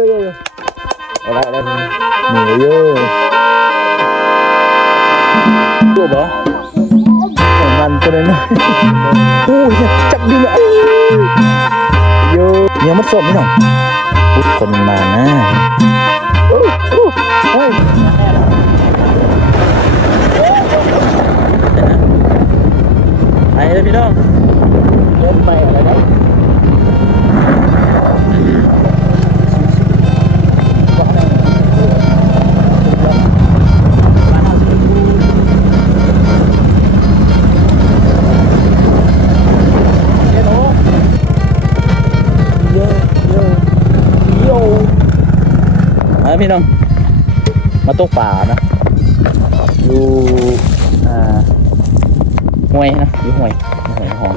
อะไรหนูเยอะตัวบ่มันตัวนี้นะโอ้ยจับดีเลยเยอะยังมัดสมนี่หน่อยคนมานะเฮ้ยไปเลยพี่น้องเล่นไปอะไรได้พี่น้องมาตกป่านะอยู่ห้วยนะอยู่ห้วยหอง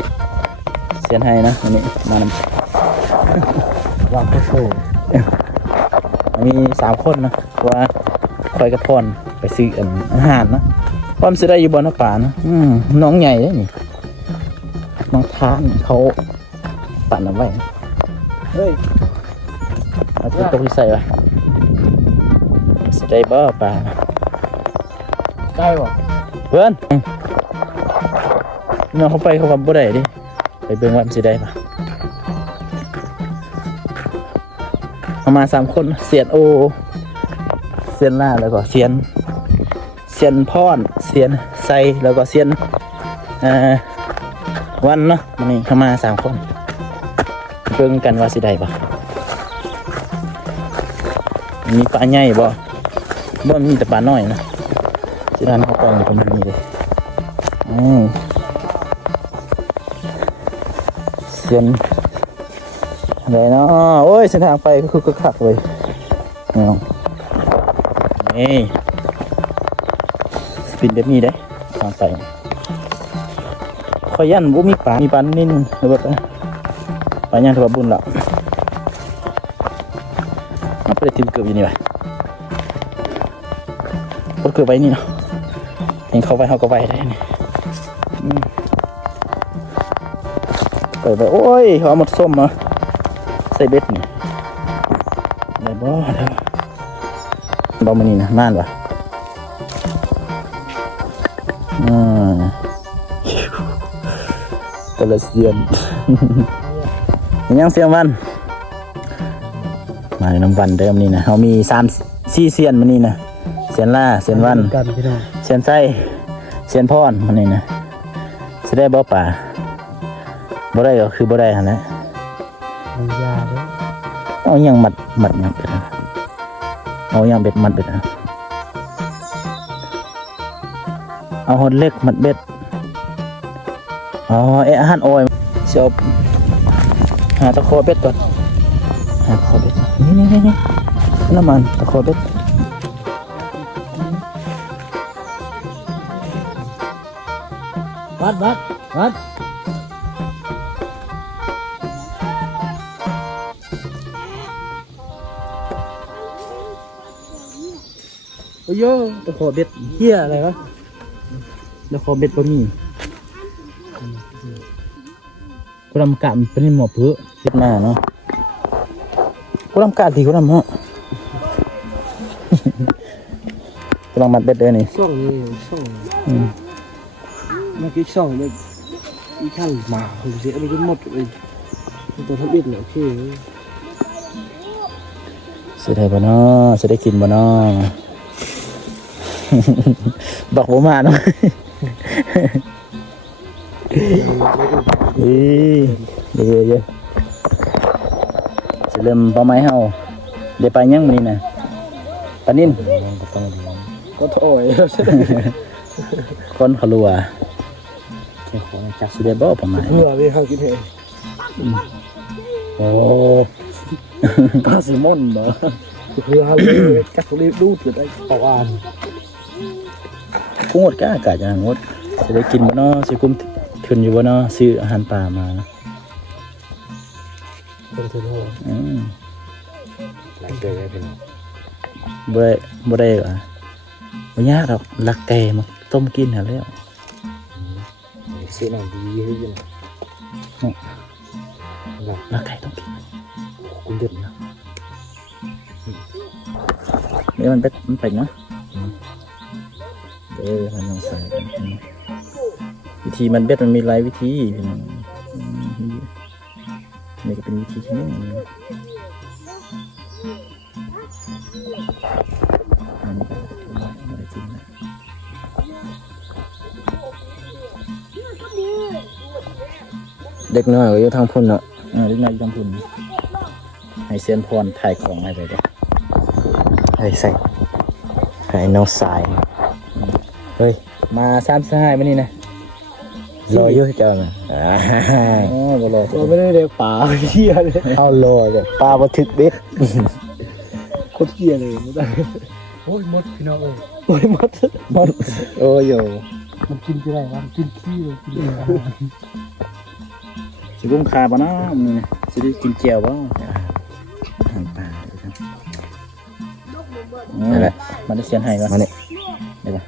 เสียนไห้นะอันนี้มานำวางโคโซ่มี3 คนนะว่าคอยกระทอนไปซื้ออาหารนะความซื้อได้อยู่บนป่านะน้องใหญ่เลยนี่น้องทานเขาปั่นเอาไว้เฮ้ยเอาที่ตกที่ใส่ไว้ได้บ่ป่าได้บ่เพื่อนน้องเขาไปเขาทำบ่ได้ดิไปเบิ่งว่ามันสิได้ป่ะเอามา3 คนเสียนโอเสียนล่าแล้วก็เสียนพรเสียนไซแล้วก็เสียนวันเนาะมันนี่เขามา3 คนเบิ่งกันว่าสิได้ป่ะมีปลาใหญ่บ่มีแต่ปลาน้อยนะที่ร้านเขาปล่อยอยู่ประมาณนี้เลยเส้นอะไรเนาะโอ้ยเส้นทางไปก็คือขักเลยนี่สปินแบบนี้ได้ทางไปขยันบุมีปลานิ่นหรือว่าปลาย่างถือว่าบุญละมาไปทิ้งเกือบอยู่นี่ไปก็คือไปนี่เนาะเห็นเขาไปเขาก็ไปได้นี่ไปโอ้ยเขาเอาหมดส้มมาใส่เบ็ดนี่ได้บ่เด้อมานี่นะม่านวะกระเซียนยังเสียงวันมาน้ำวันเดิมนี่นะเขามี3-4 เซียนมานี่นะเสียนล่าเสียนวันเสียนไส้เสียนพรมันนี่นะจะได้บ่ป่าบ่ได้ก็คือบ่ได้ฮะนะยาด้วยเอาอย่างมัดอย่างเป็ดเอาอย่างเบ็ดมัดเบ็ดเอาหดเล็กมัดเบ็ดอาหารโอยเสียบหาตะโคเบ็ดก่อนหาตะโคเบ็ดนี่น้ำมันตะโคเบ็ดวัดโอ้ยตะขอเบ็ดเฮียอะไรวะตะขอเบ็ดบะหมี่กูทำกะมันเป็นหมอเพื่อเบ็ดมาเนาะกูทำกะที่กูทำเหรอกูลองมัดเบ็ดเลยนี่ส่งเมื่อกี้ส่องเลยอีข้างหมาผมเสียไปจนหมดเลยตัวทับอิดเนี่ยโอเคเสียได้บ่เนาะเสียได้กินบ่เนาะบอกผมมาเนาะเยอะจะเริ่มปลาไม้เฮาเดี๋ยวไปยังมันนี่นะปลานิ่นก็โถยคนขลัวจักสุดยอดประมาณเมื่อพี่เขากินเองโอ้ปลาซิมอนเหรอคือเขาเลยจักรีบดูดเลยปลากุ้งหดก้าอากาศอย่างงดจะได้กินบ่เนาะซื้อกุ้งทุนอยู่บ่เนาะซื้ออาหารปลามาเป็นทุนเท่าหลายเกยเป็นบ่ได้เหรอไม่ยากหรอกลักแกมาต้มกินหาแล้วเสียหน่อยดีให้ยินลักไก่ต้มกินคุณเด็ดนะ นี่มันเป็นเนาะมันยังใส่วิธีมันเบ็ดมันมีหลายวิธีนี่ก็เป็นวิธีที่นึงเด็กน้อยก็อยู่ทางพุ่นเนาะเด็กน้อยอยู่ทางพุ่นให้เซียนพรถ่ายของให้ไปเด้อให้ใส่ให้น้องสายเฮ้ยมา3 สหายมานี่นะรออยู่เจ้าน่ะอ๋อบ่รอเราไม่ได้เรียกป่าเหี้ยเลยเอารอเลยป่าบ่ถึกเบ็ดโคตรเหี้ยเลยไม่ได้โอ้ยมดพี่น้องโอ้ยมดโอ้ยโยมันกินที่ไรวะมันกินขี้เลยกินสิกุ้งคาบ่เนาะมื้อนี้สิได้กินเจียวบ่ทางป่านั่นแหละมันได้เสียนให้ก่อนมานี่ได้ป่ะ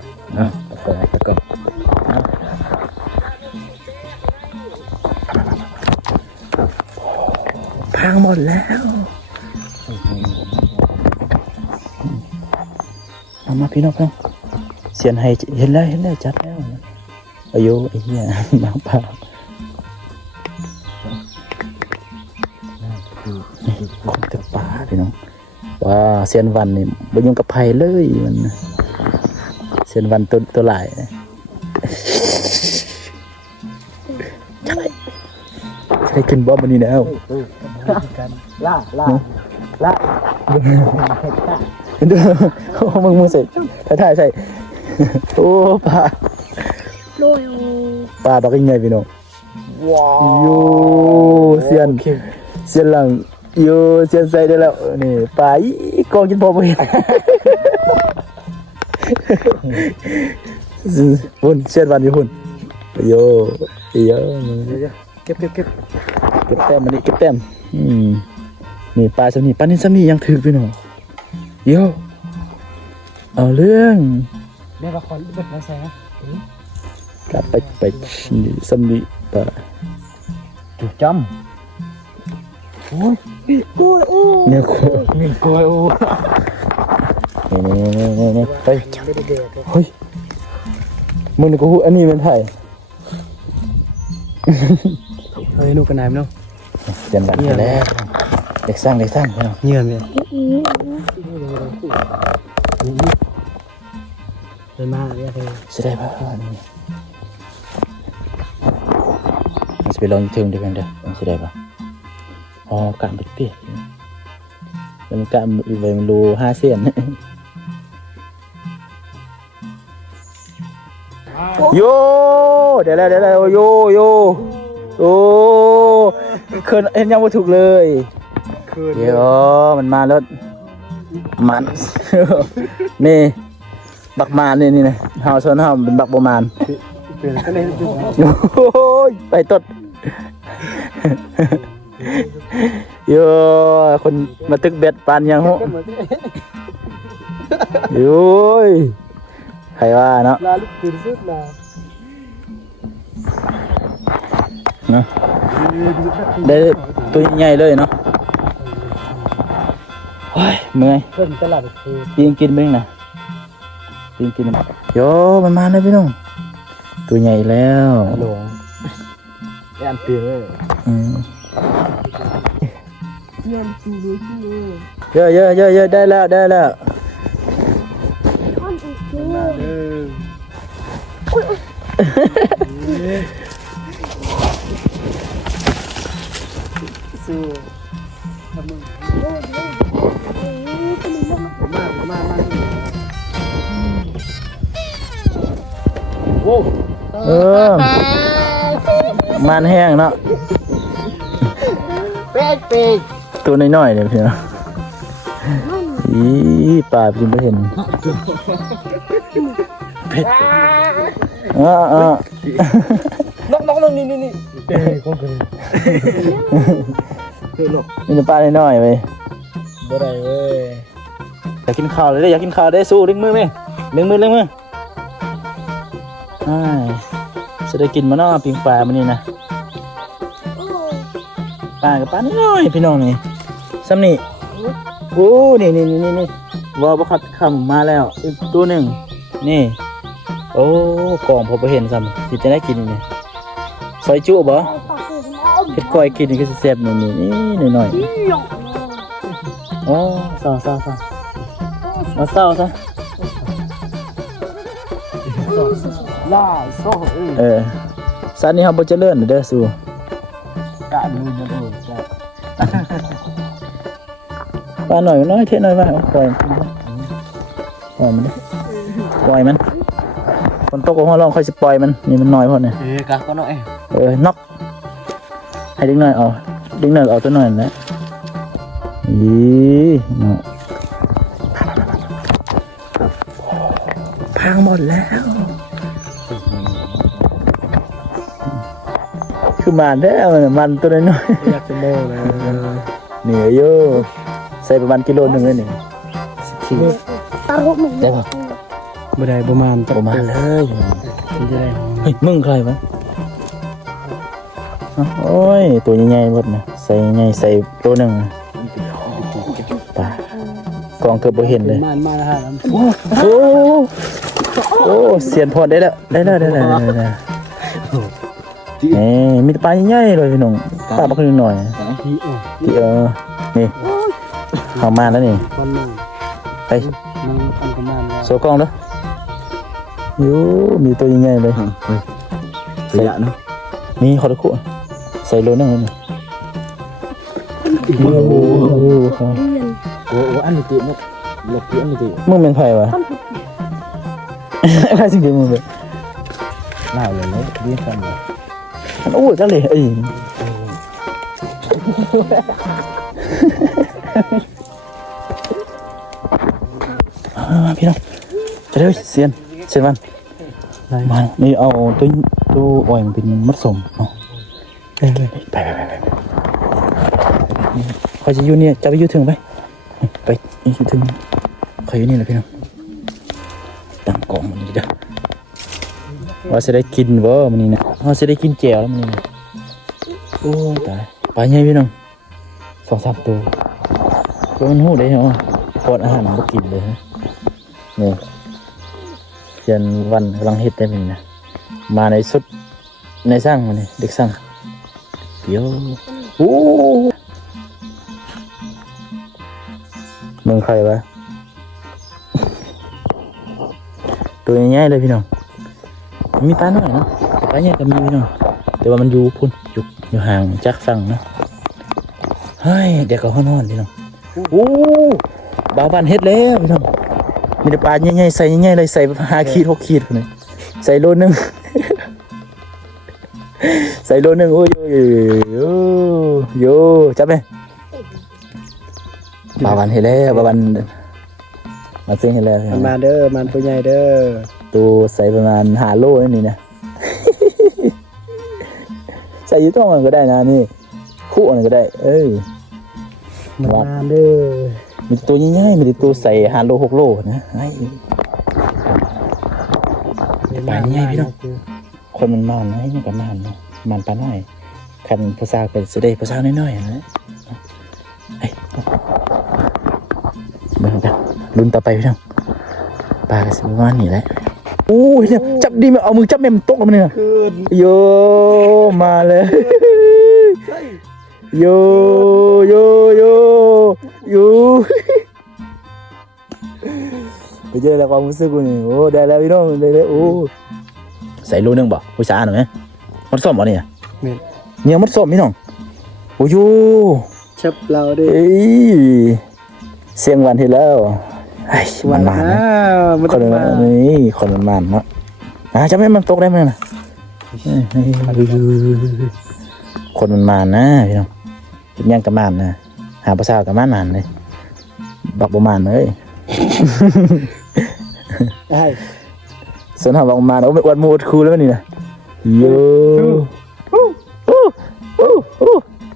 ตะกอนพังหมดแล้วเอามาพี่น้องครับเสียนให้เห็นแล้วจัดแล้วอายุไอ้เหี้ยบางปลาคนกับปลาพี่น้องว่าเสียนวันนี่บ่ยุ่งกับไผเลยมันเสียนวันตัวหลายใช่กินบอมมันนี่แล้วล่าดูมึงใส่ถ่ายใส่โอ้ปลาบักยังไงพี่น้องว้าวโยเสียนหลังโยเสียนใส่ได้แล้วนี่ปลาอีกองกินพอไปหุ่นเสียนวันอยู่หุ่นโยเก็บแต้มมันนี่เก็บแต้มนี่ปลาสำนีปลานินสำนียังถือพี่น้องโยเอาเรื่องเดี๋ยวเราขอเบิดมาใส่นะกลับไปสำนีปลาจุดจำโอ้ยเนี่ยโค้นี่โค้โอ้นี่ไปเฮ้ยมึงนี่ก็หูอันนี้มันไทยเฮ้ยนูกันไหนมั้งเนาะเจ็บแบบนี้แล้วเด็กสร้างเนาะเงื่อนเลยเลยมาเนี่ยเลยจะได้ป่ะนี่มันจะไปลองถึงด้วยกันเด้อมันจะได้ป่ะอ๋อกะเปียกแล้วมันกะมันรู5 เส้นโยเดี๋ยวโยโอ้เคินเห็นยังไม่ถูกเลยเดี๋ยวมันมาแล้วมันนี่บักมานนี่นะเฮาชนเฮาเป็นบักประมาณโอ้ยไปตดโยคนมาตึกเบ็ดปานยังโหโย้ยใครว่าเนาะเนาะได้ตัวใหญ่เลยเนาะโอ้ยเมื่อยปีนกินไปนึงนะปีนกินโยมันมาเลยพี่น้องตัวใหญ่แล้วหลวงแอนปีเลยเยอะได้แล้วสู้ทำมึงมาโว้มันแห้งเนาะเป็ดตัวน้อยๆเนี่ยพี่เนาะอีปลาพี่ไม่เห็นเป็ดน้องนี่นี่ปลาน้อยๆไปบ่ได้เว้ยอยากกินข้าวเลยอยากกินข้าวได้สู้ดึงมือจะได้กินมาเนาะปิ้งปลามันนี่นะปลากับปลาน้อยพี่น้องนี่ซ้ำนี่ โอ้นี่วอลบัคัดคำมาแล้วอีกตัวหนึ่งนี่โอ้กล่องพอไปเห็นซ้ำสิจะได้กินนี่ซอยจุบ่เห็ดก้อยกินนี่ก็แซ่บนี่หน่อยโอ้เศร้ามาเศร้าซะ ล่าโซ่ สันนี้เขาบ่เจริญเด้อสู้ กะมือจะดูจ้ะ ปลาหน่อยน้อยเทน้อยว่าปล่อยมันปล่อยมันคนตกของเราลองค่อยสิปล่อยมันนี่มันน้อยพอเนี่ย กะก็น้อย น็อกให้เด็กน้อยเอาเด็กน้อยเอาตัวน้อยนะเนาะพังหมดแล้วคือมันได้มันตัวน้อย อยากจะโม่เลย เหนื่อยอยู่ใส่ประมาณกิโลนึงเลยนี่ ได้ปะ บ่ได้ประมาณ ประมาณเลย จะได้ เฮ้ยมึงใครวะโอ้ยตัวใหญ่ๆหมดนะใส่ใหญ่ใส่โลนึงตากองเกือบบ่เห็นเลย มาแล้วฮะ โอ้เสียนพอได้แล้วมีแต่ปลาใหญ่ๆเลยพี่น้องปลาบักนิดหน่อยที่นี่เข้ามาแล้วนี่ไปโซกล้องเด้อยูมีตัวใหญ่ๆเลยใส่เนาะนี่ขอตะคุใส่โลนึงเลยโอ้อันนี้ติมั้งหลบอันนี้ติมึงเป็นไผวะอะไรจริงๆมึงเลยน่าเลยเนาะดีจังเลยมันโอ้จังเลยพี่น้องจะได้เซียนมันมานี่เอาตัวอ่อยมันเป็นมัดสมเนาะไปคอยจะอยู่เนี่ยจะไปอยู่ถึงไปอยู่ถึงคอยอยู่นี่แหละพี่น้องตั้งกล่องมันนี่เด้อว่าจะได้กินบ่มันนี่นะว่าจะได้กินแจ่วแล้วมันนี่โอ้ตายไปไงพี่น้อง2-3ตัวมันหูได้เนาะปอดอาหารมันกินเลยนะนี่เซียนวันกำลังเฮ็ดได้เป็นนะมาในสุดในสร้างมันนี่เด็กสร้างเดี๋ยวโอ้เมืองใครวะตัวใหญ่ๆเลยพี่น้องมีปลาหน่อยเนาะปลาใหญ่ก็มีพี่น้องแต่ว่ามันอยู่พุ่นอยู่ห่างจากฝั่งนะเฮ้ยเดี๋ยวก็ฮ้อนๆพี่น้องโอ้บ่าวบ้านเฮ็ดแล้วพี่น้องมีแต่ปลาใหญ่ๆใส่ใหญ่ๆเลยใส่5 ขีด 6 ขีดเลยใส่โลนึง ใส่โลนึงโอ้ยโยจับไหมบ่าวบ้านเฮ็ดแล้วบ่าวบ้านมาเซ็งเฮ็ดแล้ว มันมาเด้อมันตัวใหญ่เด้อ ตัวใส่ประมาณ5 โลนี่นะ ใส่อยู่ตรงนั้นก็ได้นะนี่คู่อันก็ได้มาเด้อมีตัวใหญ่ๆมีตัวใส่5 โล 6 โลนะไปใหญ่พี่น้องคนมันมันนะนี่ก็มันเนาะมันปลาน้อยคันภาษาเป็นสิได้ภาษาน้อยๆนะลุ้นต่อไปพี่น้องปลาก็สิประมาณนี้แหละโอ้ยเนี่ยจับดีมั้ยเอามือจับแม่มันตกมันเนี่ยโยมาเลยโยไปเจอแล้วความรู้สึกกูนี่โอ้ได้แล้วพี่น้องเลยโอ้ใส่โลนึงบ่ผู้ชายหน่อยมั้ยมัดส้มบ่เนี่ยเนี่ยมัดส้มพี่น้องโอ้โยชับเราดิเสียงวันที่แล้วไอ้มันมานะคนมันเนาะจะไม่มันตกได้ไหมนะคนมันมานะพี่น้องยังกระมานนะหาภาษากระมานนานเลยบักประมาณเลยส่วนหาบักประมาณโอ้ไม่อวดมูดคูแล้วนี่นะโย่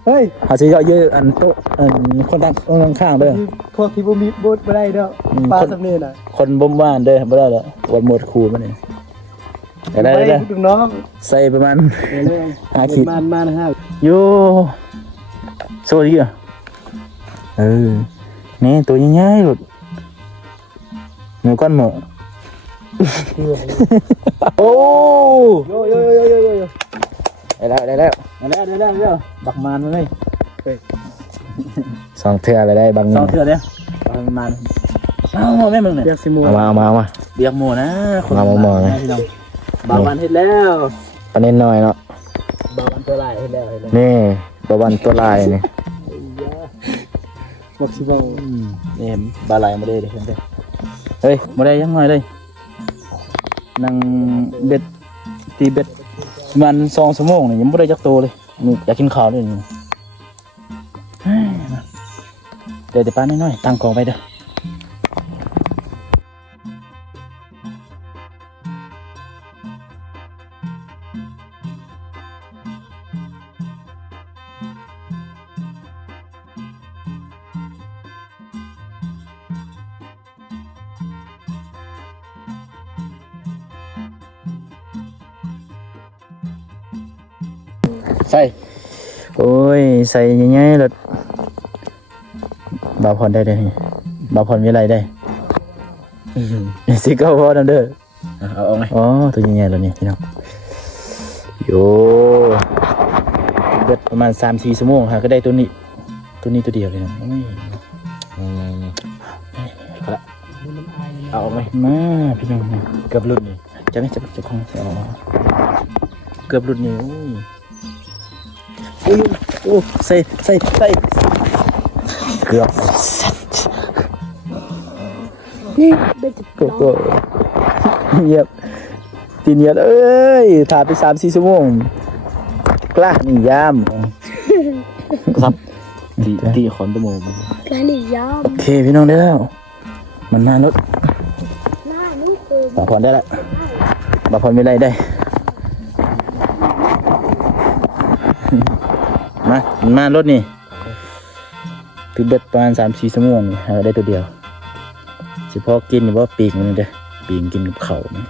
เฮ้ยหาซื้อเยอะอันโต๊ะคนตั้งข้างเด้อพวกที่บ่มีบ่ได้เด้อปลาสำเนียงน่ะคนบ่บ้านเด้อบ่ได้แล้วอวดมูดคูมันนี่ได้ลูกน้องใส่ประมาณ5 ขีดมา5โยโซ่ดีอ่ะ นี่ตัวใหญ่ๆหลุดหนูก้อนหมูโอ้โยได้แล้วบักมันมาเลยสองเทื่ออะไรได้บางสองเทื่อเนี่ยบักมันเอาแม่มึงเนี่ย เบียกซิโม เอามาเบียกหมูนะมานะพี่น้องบางวันเห็ดแล้วปนเน้นน้อยเนาะบางวันตัวลายเห็ดแล้วนี่บางวันตัวลายนี่ บักซิโม นี่บาลายมาได้เลยเฮ้ยมาได้ยังไงเลยนั่งเบ็ดตีเบ็ดมัน2 ชั่วโมงนี่ยังไม่ได้จักโตเลยอยากกินข้าวด้วยนี่เดี๋ยวป้าน้อยๆตั้งกองไปเด้อใส่โอ้ยใส่ยังไงล่ะบาพรได้เลยบาพรมีอะไรได้สิเก้าพอนั่นเด้อเอาไหมอ๋อตัวยังไงแล้วนี่พี่น้องโยเบ็ดประมาณ3-4 ชั่วโมงฮะก็ได้ตัวนี้ตัวเดียวเลยนะโอ้ยเอาไหมมาพี่น้องเกือบหลุดนี่จะไม่จะคงเสียเกือบหลุดนี่โอ้ใส่เกือบนี่เบ็ด เกือบตัวเงียบตีเนียดเอ้ยถ่ายไป3-4 ชั่วโมงกล้านี่ยามครับตีขอนตะโมง กล้านี่ยาม โอเคพี่น้องได้แล้วมันมารถ หน้านี่คือบ าพรได้แล้วบาพรมีอะไรได้มารถนี่คือเบ็ดประมาณ3-4 ชั่วโมงได้ตัวเดียวเฉพาะกินนี่ว่าปีกมันเด้อปีกกินกับเข่านะ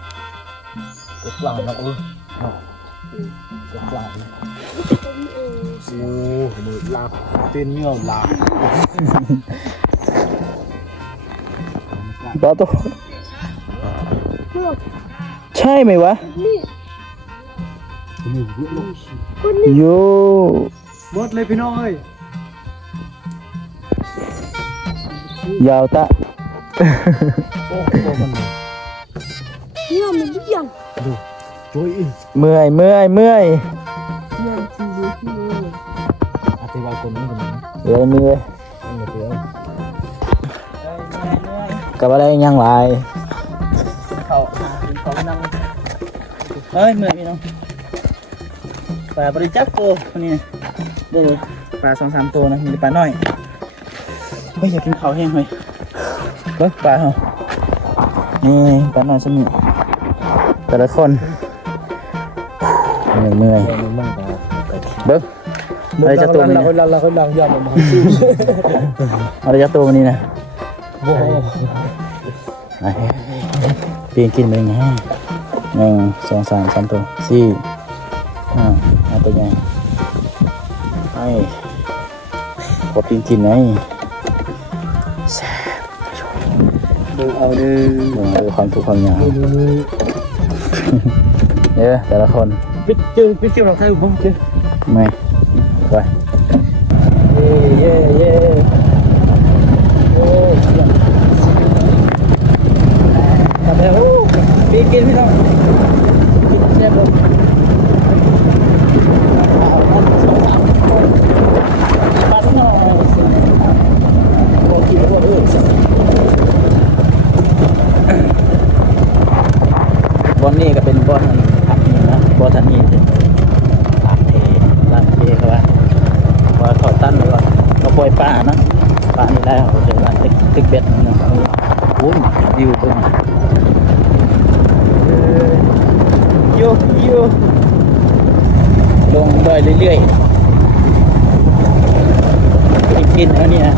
กลางนะกลางโอ้มือลาเต้นเงี้ยวลาบอตัวใช่ไหมวะโย หมดเลยพี่น้องเอ้ย ยาวตะ เนี่ยมันยัง เมื่อย ยังชีวิตเลยอธิบายคนนี้คนนี้เมื่อยกับอะไรยังไรเขานั่งเฮ้ยเมื่อยพี่น้องปลาบริจักตัวนี่เดี๋ยวปลา2-3 ตัวนะมีปลาน้อยเฮ้ยอยากกินข้าวแห้งเลยเฮ้ยปลาเหรอนี่ปลาน้อยสมิแต่ละคนเมื่อยเบิ้งอะไรจะตัวนี้นะ เรายอมมัน อะไรจะตัวนี้นะปีนกินไปไง1 2 3 3 ตัว4 5ตัวใหญ่ไอ้พอปีนกินไงแซ่บ เอาดิ ความทุกข์ความยากเนี่ยแต่ละคน ปิดเกี่ยวกับใครบ้างเจ้ ไม่ไปเย่กลับแล้วปีกินพี่น้องกินแซ่บเลยปลาหน่อยโอ้กินแล้วบอนนี่ก็เป็นบอนทันนี่นะบอนทันนี่ลานเทเขาว่าเขาตั้นเลยว่าเขาปล่อยปลานะปลานี่ได้เขาจะร้านติ๊กเบ็ดนะโอ้ยวิวเพิ่งโยลงดอยเรื่อยๆกินอันนี้นะ